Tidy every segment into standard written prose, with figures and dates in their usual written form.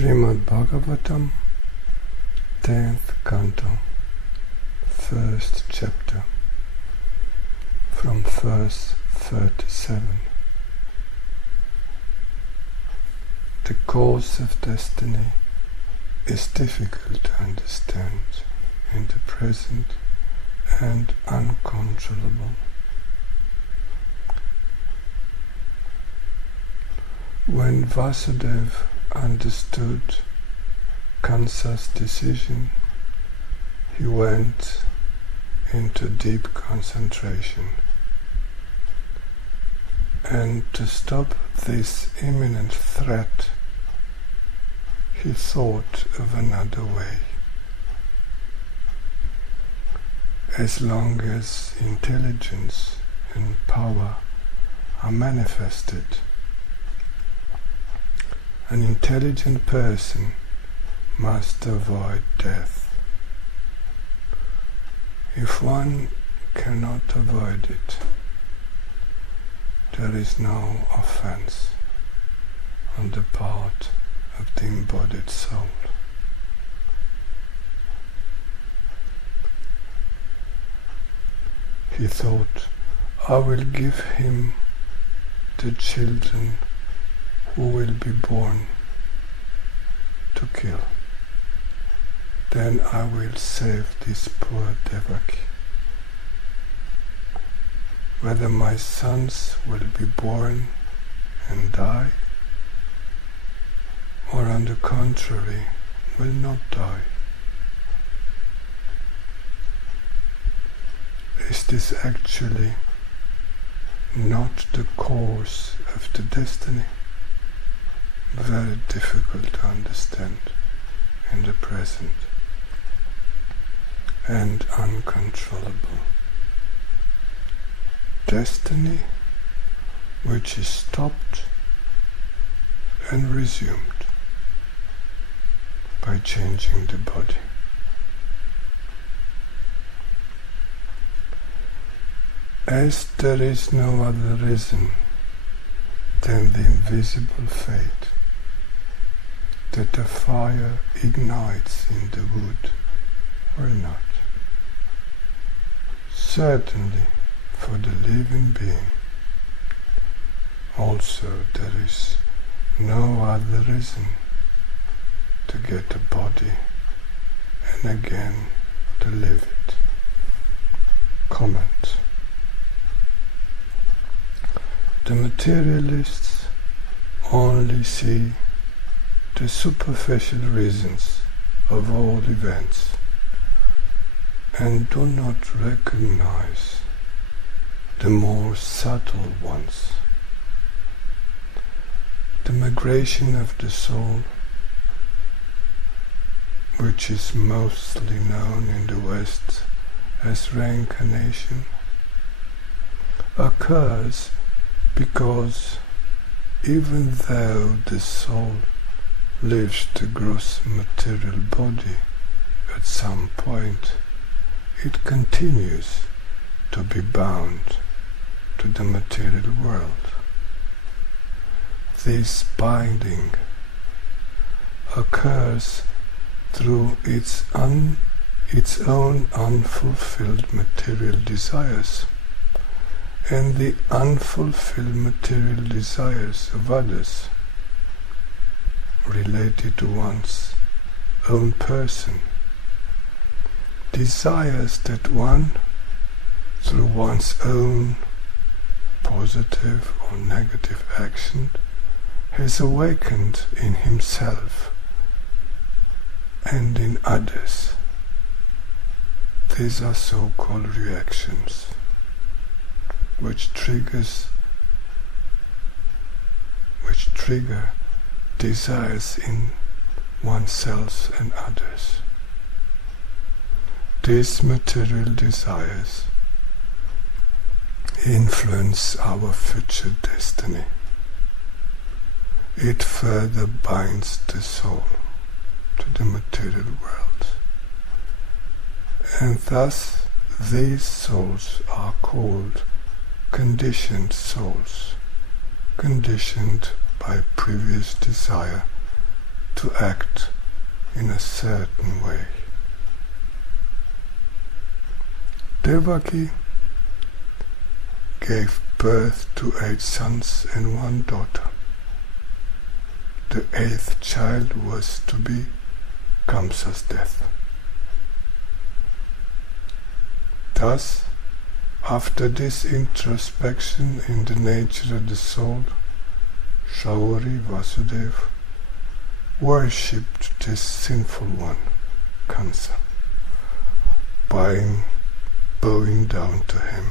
Śrīmad Bhagavātam, 10th Canto, 1st chapter, from verse 37. The course of destiny is difficult to understand in the present and uncontrollable. When Vasudev understood Kaṁsa's decision, he went into deep concentration. And to stop this imminent threat, he thought of another way. As long as intelligence and power are manifested, an intelligent person must avoid death. If one cannot avoid it, there is no offense on the part of the embodied soul. He thought, I will give him the children who will be born to kill. Then I will save this poor Devakī. Whether my sons will be born and die, or on the contrary, will not die. Is this actually not the course of the destiny? Very difficult to understand in the present and uncontrollable. Destiny which is stopped and resumed by changing the body. As there is no other reason than the invisible fate that the fire ignites in the wood or not, certainly for the living being also there is no other reason to get a body and again to live it. Comment. The materialists only see the superficial reasons of all events and do not recognize the more subtle ones. The migration of the soul, which is mostly known in the West as reincarnation, occurs because even though the soul leaves the gross material body at some point, it continues to be bound to the material world. This binding occurs through its own unfulfilled material desires and the unfulfilled material desires of others related to one's own person. Desires that one, through one's own positive or negative action, has awakened in himself and in others. These are so-called reactions, which trigger desires in oneself and others. These material desires influence our future destiny. It further binds the soul to the material world, and thus these souls are called conditioned souls, conditioned by previous desire to act in a certain way. Devakī gave birth to 8 sons and 1 daughter. The 8th child was to be Kaṁsa's death. Thus, after this introspection in the nature of the soul, Shaurī Vasudev worshipped this sinful one, Kaṁsa, bowing down to him.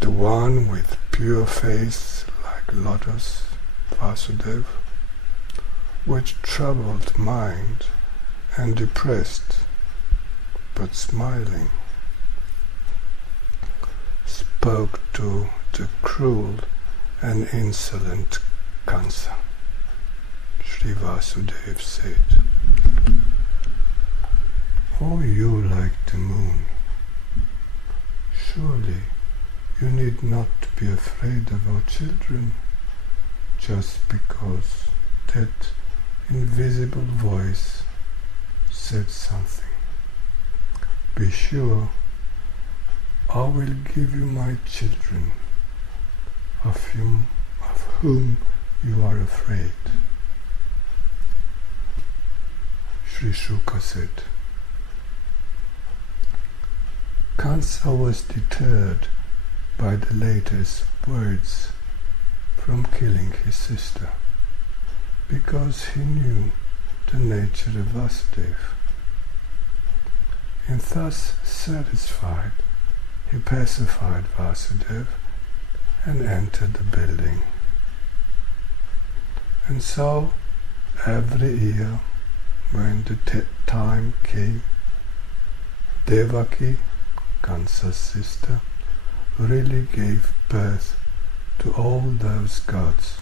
The one with pure face like lotus, Vasudev, with troubled mind and depressed, but smiling, spoke to the cruel and insolent Kaṁsa. Sri Vasudev said, "Oh, you like the moon, surely you need not be afraid of our children just because that invisible voice said something. Be sure I will give you my children, of whom you are afraid." Sri Shuka said, Kaṁsa was deterred by the latter's words from killing his sister, because he knew the nature of Vasudev. And thus satisfied, he pacified Vasudev and entered the building. And so, every year, when the time came, Devakī, Kaṁsa's sister, really gave birth to all those gods,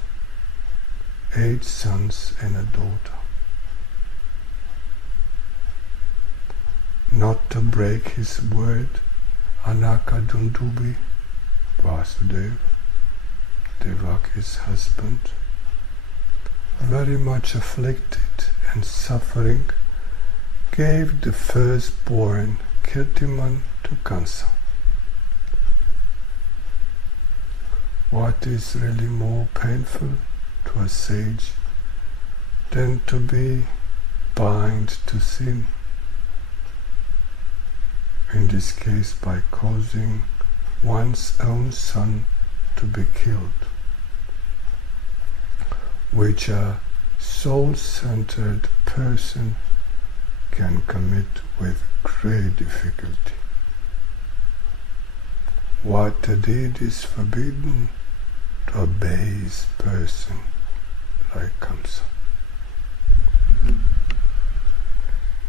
8 sons and a daughter. Not to break his word, Anakadundubi, Vasudev, Devakī's husband, very much afflicted and suffering, gave the firstborn Kirtiman to Kaṁsa. What is really more painful to a sage than to be bound to sin? In this case, by causing one's own son to be killed, which a soul-centered person can commit with great difficulty. What a deed is forbidden to a base person like Kaṁsa.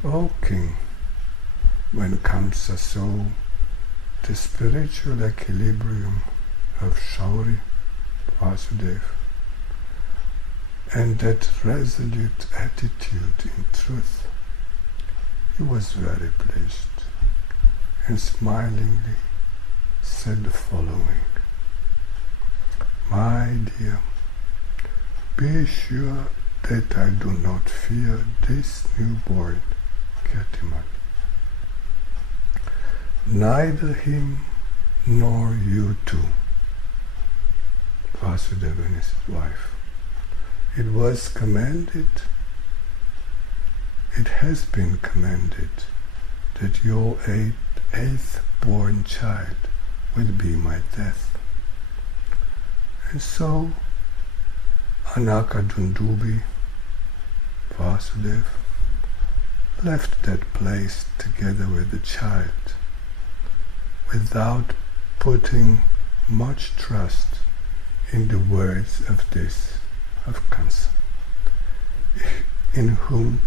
O king, when Kaṁsa saw the spiritual equilibrium of Shaurī Vasudev and that resolute attitude in truth, he was very pleased and smilingly said the following: "My dear, be sure that I do not fear this newborn Kirtiman, neither him nor you too." Vasudev and his wife. It has been commanded that your 8th born child will be my death. And so Anakadundubi, Vasudev, left that place together with the child, without putting much trust in the words of Kaṁsa, in whom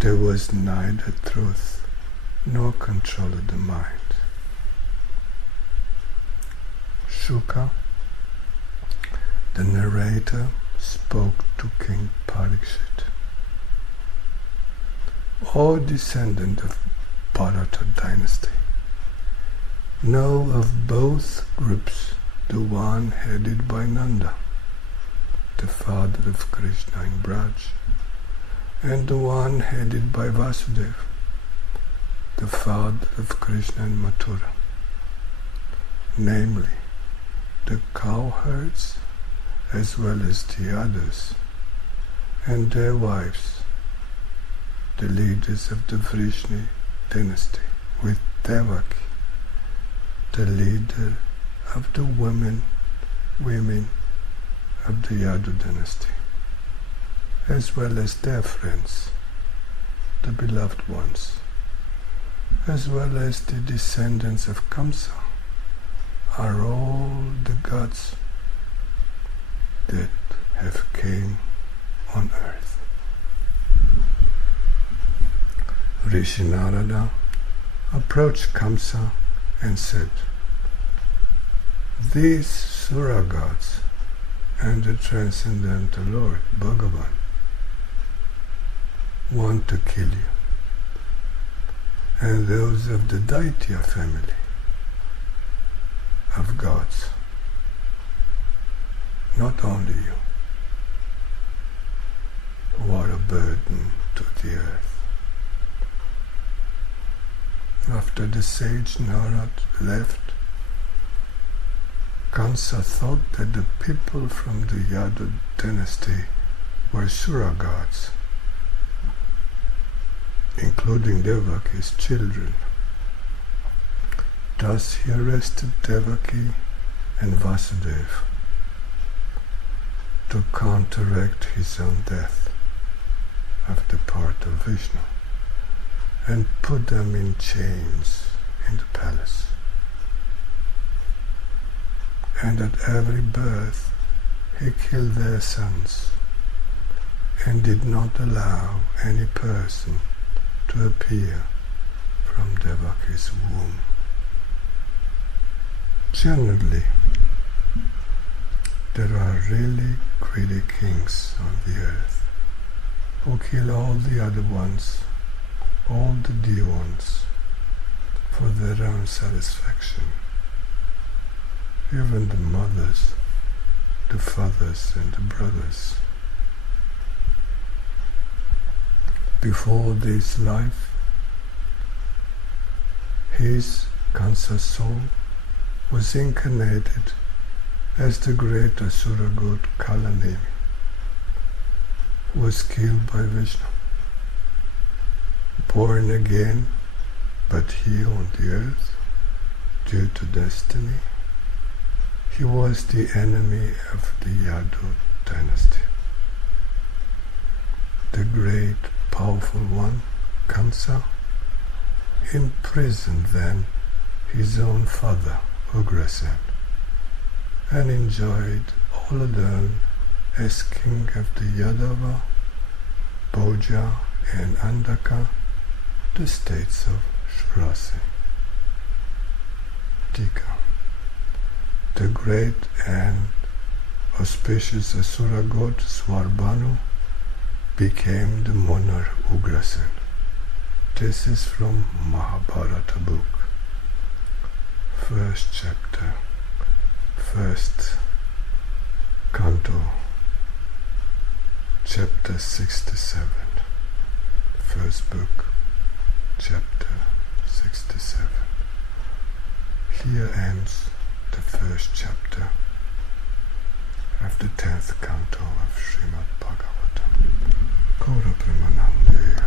there was neither truth nor control of the mind. Shuka, the narrator, spoke to King Parikshit: "O descendant of Bharata dynasty, know of both groups the one headed by Nanda, the father of Krishna in Braj, and the one headed by Vasudev, the father of Krishna in Mathura, namely the cowherds as well as the others and their wives, the leaders of the Vrishni dynasty, with Devakī, the leader of the women of the Yadu dynasty, as well as their friends, the beloved ones, as well as the descendants of Kaṁsa, are all the gods that have came on earth. Rishi Narada approached Kaṁsa and said, "These Sura gods and the Transcendental Lord, Bhagavan, want to kill you, and those of the Daitya family of gods, not only you, who are a burden to the earth." After the sage Narad left, Kaṁsa thought that the people from the Yadu dynasty were Sura gods, including Devakī's children. Thus he arrested Devakī and Vasudev to counteract his own death of the part of Vishnu, and put them in chains in the palace. And at every birth he killed their sons, and did not allow any person to appear from Devakī's womb. Generally, there are really greedy kings on the earth who kill all the other ones, all the dear ones, for their own satisfaction. Even the mothers, the fathers and the brothers. Before this life, his Kaṁsa's soul was incarnated as the great Asura god Kalanemi, who was killed by Vishnu. Born again, but here on the earth, due to destiny, he was the enemy of the Yadu dynasty. The great, powerful one, Kaṁsa, imprisoned then his own father, Ugrasen, and enjoyed all alone as king of the Yadava, Bhoja and Andaka, the states of Shrasi. Tika. The great and auspicious Asura god Svarbhanu became the monarch Ugrasen. This is from Mahabharata book, first chapter, first Canto, chapter 67, first book, chapter 67. Here ends the first chapter of the 10th canto of Śrīmad Bhagavātam. Kora Premanande